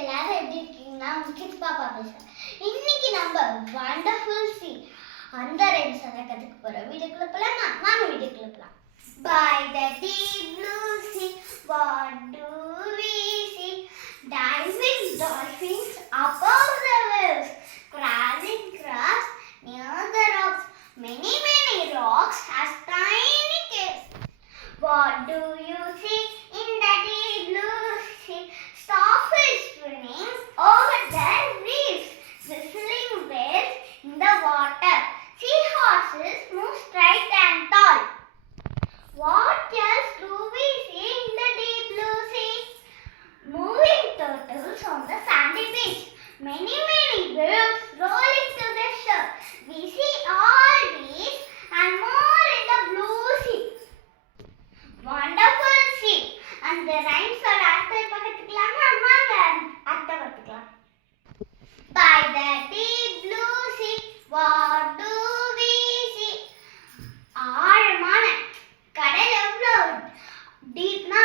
எல்லாரும் எப்படி இருக்கீங்கன்னா கிட்ஸ் பாப்பா பேசுறேன். இன்னைக்கு நம்ம வண்டர்ஃபுல் சி அந்த ரைம்ஸ் கத்துக்க போறோம். வீடியோக்குள்ள போலாமா? வாங்க வீடியோக்குள்ள போலாம். By the deep blue sea, what do we see? Diving dolphins above the waves, crawling crabs near the rocks. Many rocks has tiny caves. What do you see in the deep blue sea? Starfish swimming over the reefs, whistling waves in the water. Seahorses move straight and tall. What else do we see in the deep blue sea? Moving turtles on the sandy beach. Many waves rolling to the shore. We see all these and more in the blue sea. Wonderful sea. And the rhymes are after pakathukalama vaanga artha pathukalam. By the deep blue sea, what do we see? ஆழமான கடல் எவ்வளவு டீப்னா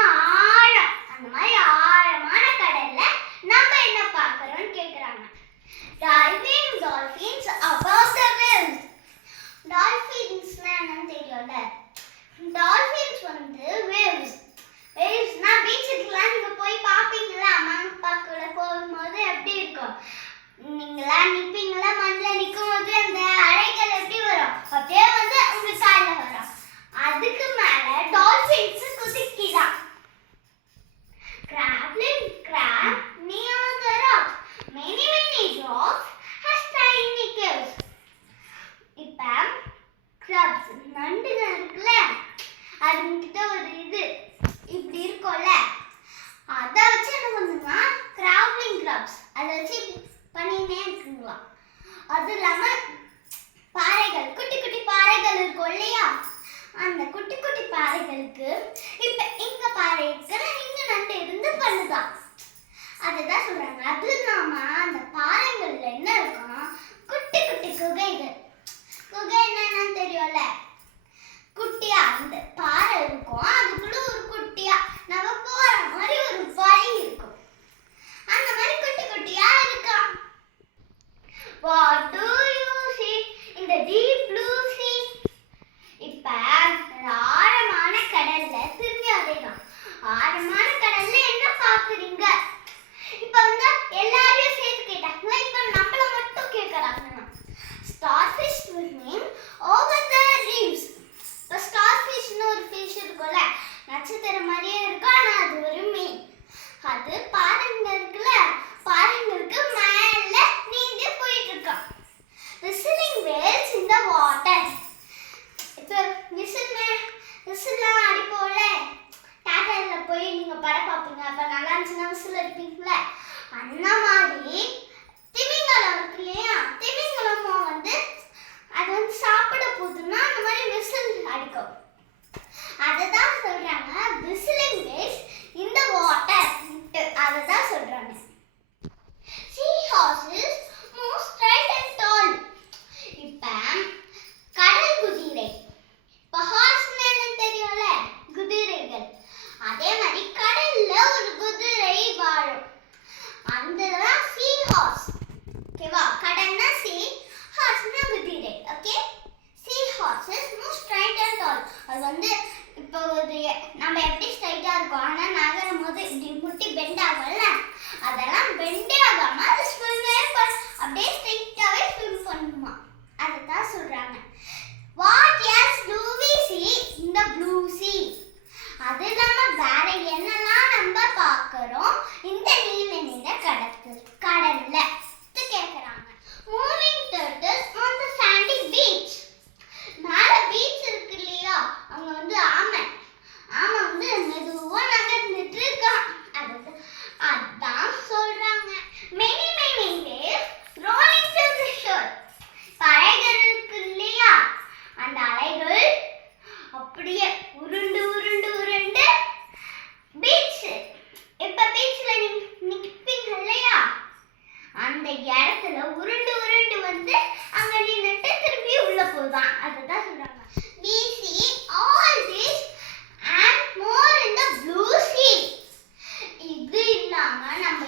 ஆழம். அந்த மாதிரி ஆழமான கடல்ல நம்ம என்ன பார்க்கறோம்னு கேக்குறாங்க. Diving dolphins above the waves. டால்பின்ஸ்னா என்னன்னு தெரியும்ல? டால்பின்ஸ் வந்து வேவ்ஸ்னா பீச்சுக்குலாம் நீங்க போய் பாப்பீங்களா? அம்மா அப்பா கூட போகும்போது எப்படி இருக்கும்? நீங்களா நிப்பீங்களா? மண்ணில் நிற்கும் போது அந்த அலைகள் எப்படி வரும்? அப்படியே வந்து உங்க கால வரும். அதுக்கு மேல dolphins குதிக்குதான். Crawling crab near the rocks. Many rocks has tiny caves. இப்ப crabs நண்டுங்க இருக்குல்ல, அதுங்கிட்ட ஒரு இது இப்படி இருக்கும்ல, அதை வச்சு என்ன பண்ணுங்கன்னா crawling crabs அதை வச்சு பண்ணினே இருக்குங்களா. அது இல்லாம பாறைகள், குட்டி குட்டி பாறைகள் இருக்கும் இல்லையா, அந்த குட்டி குட்டி பாறைகளுக்கு இப்ப இங்க பாறை இருக்குன்னா இங்க நண்டு இருந்து பண்ணுதான். அதுதான் சொல்றாங்க. அது இல்லாம அந்த பாறைகள்ல என்ன இருக்கும்? குட்டி குட்டி குகைகள். குகை என்னன்னு தெரியும்ல? குட்டியா அந்த பாறை இருக்கும், அதுக்குள்ள ஒரு குட்டியா நம்ம போற மாதிரி ஒரு வழி இருக்கும். அந்த மாதிரி குட்டி குட்டியா இருக்கா. What do you see in the deep blue sea? இப்ப ஆழமான கடல்ல திரும்பி அதேதான். ஆழமான கடல்ல என்ன பாக்குறீங்க? இப்ப வந்து எல்லாரையும் சேர்த்து கேட்டாங்க, இப்ப நம்மள மட்டும் கேக்குறாங்க. Starfish swimming over the reefs. இப்ப ஸ்டார்ஃபிஷ்னு ஒரு ஃபிஷ் இருக்கும்ல, நட்சத்திரம் மாதிரியே இருக்கும், ஆனா அது ஒரு மீன். அது பாறைங்க இருக்குல்ல, பாறைங்களுக்கு மேல நீந்தி போயிட்டு இருக்கோம். Whistling waves in the water. இப்ப விசில்லாம் அடிப்போம்ல, தேட்டர்ல போய் நீங்க படம் பார்ப்பீங்க, அப்ப நல்லா இருந்துச்சுன்னா விசில் அடிப்பீங்கல்ல, அந்த மாதிரி திமிங்கலம் இருக்கு இல்லையா, திமிங்கலமும் வந்து அது வந்து சாப்பிட போகுதுன்னா அந்த மாதிரி விசில் அடிக்கும். அதுதான் சொல்றாங்க whistling waves in the water. அதுதான் சொல்றாங்க. Seahorses move straight and tall. இப்ப கடல் குதிரை. இப்ப ஹார்ஸ்னா என்னன்னு தெரியும்ல? குதிரைகள். அதே மாதிரி கடல்ல ஒரு குதிரை வாழும். அதுதான் sea horse. ஓகேவா? கடல்னா sea, horseனா குதிரை. Okay? Sea horses move straight and tall. அது வந்து இப்போ ஒரு நம்ம எப்படி ஸ்ட்ரைட்டா இருக்கோம், ஆனா நகரும் போது இப்படி முட்டி பெண்ட் ஆகும்ல, அதெல்லாம் பெண்டே ஆகாம அது ஸ்விம்மே அப்படியே ஸ்ட்ரைட்டாவே ஸ்விம் பண்ணுமா. அதுதான் சொல்றாங்க. What else do we see in the blue sea? அது இல்லாம வேற என்னெல்லாம் நம்ம பார்க்கறோம் இந்த நீல நிற கடல்ல கேக்குறாங்க. Moving turtles on the sandy beach. மேல பீச் இருக்கு இல்லையா, அங்க வந்து ஆமை வந்து மெதுவா நகர்ந்துட்டு இருக்கான். அதான் சொல்றாங்க. Many waves rolling to the shore. அலைகள் இருக்கு இல்லையா, அந்த அலைகள் அப்படியே உருண்டு உருண்டு உருண்டு பீச். இப்ப பீச்ல நிப்பீங்க இல்லையா, அந்த இடத்துல உருண்டு உருண்டு வந்து அங்க நின்னுட்டு திரும்பி உள்ள போதான். அதுதான் சொல்றாங்க. We see all this and more in the blue sea. இது இல்லாம நம்ம